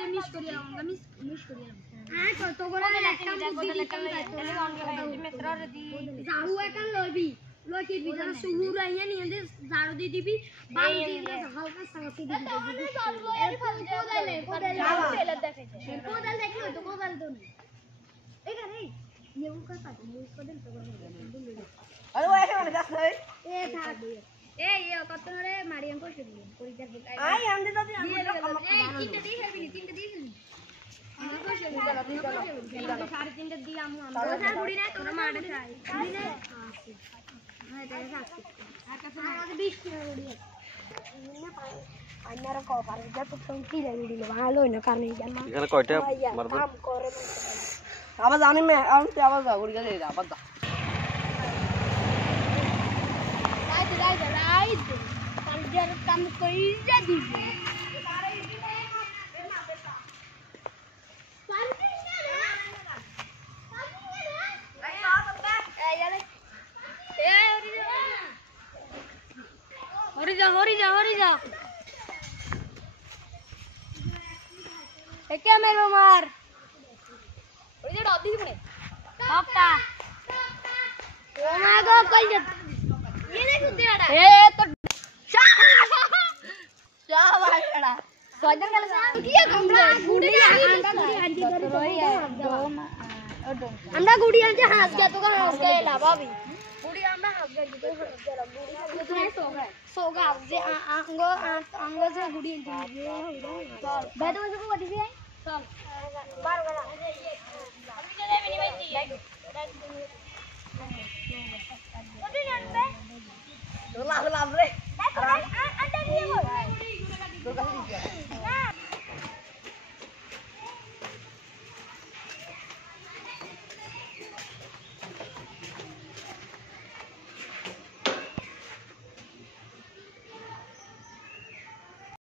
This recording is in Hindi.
যে মিস করি আমরা মিস করি আয় কত করে একটা বুদ্ধি দিতাম ঝাড়ু একান লইবি লইকে ভিতরে সুগুর আইয়া নিয়ে দে ঝাড়ু দি দিবি বাল দিয়ে হালকা সাঁচি দিবি কোদাল দেখলো তো কোদাল তো নেই এটা রে ये वो करता है ये इसको दिल तो अरे वो ऐसे वाला जास नहीं ए था ये कत्तो रे मारियम को शुरू कोई कर बुक आई हम दे तो ए तीनटा दी है भी तीनटा दी है को शुरू साढ़े तीनटा दी हम सार बुड़ी ना तोरा माडे छाई बुड़ी ना हां तेरे साथ आज 20 की बुड़ी है इन्ने पाए अन्नरा को पार जा तो संकी ले बुड़ी ले ভালো না কারণ জানা এখানে কয়টা মারবে काम करे आवाज आने में आवाज आ उड़ गया आवाज दा राइट पंजर काम कोई जा दीजिए हरी जा क्या मेरे मार ये डॉदी बने पक्का ओ माय गॉड कल ये नहीं कुत्ते आड़ा ए तो क्या भाई आड़ा सोजन कल किया हमरा गुड़ी आंडा गुड़ी आंटी अंडा गुड़ी आंटी हंस गया तो का हंस गया लावा भी गुड़ी अंडा हंस गया तो हंस गया गुड़ी तो सोगा जे अंगो से गुड़ी आंटी बैठ तो को वटी से चल बार वाला अभी चले भी नहीं बैठी ओडी नन पे ला रे अंडा दिए वो तो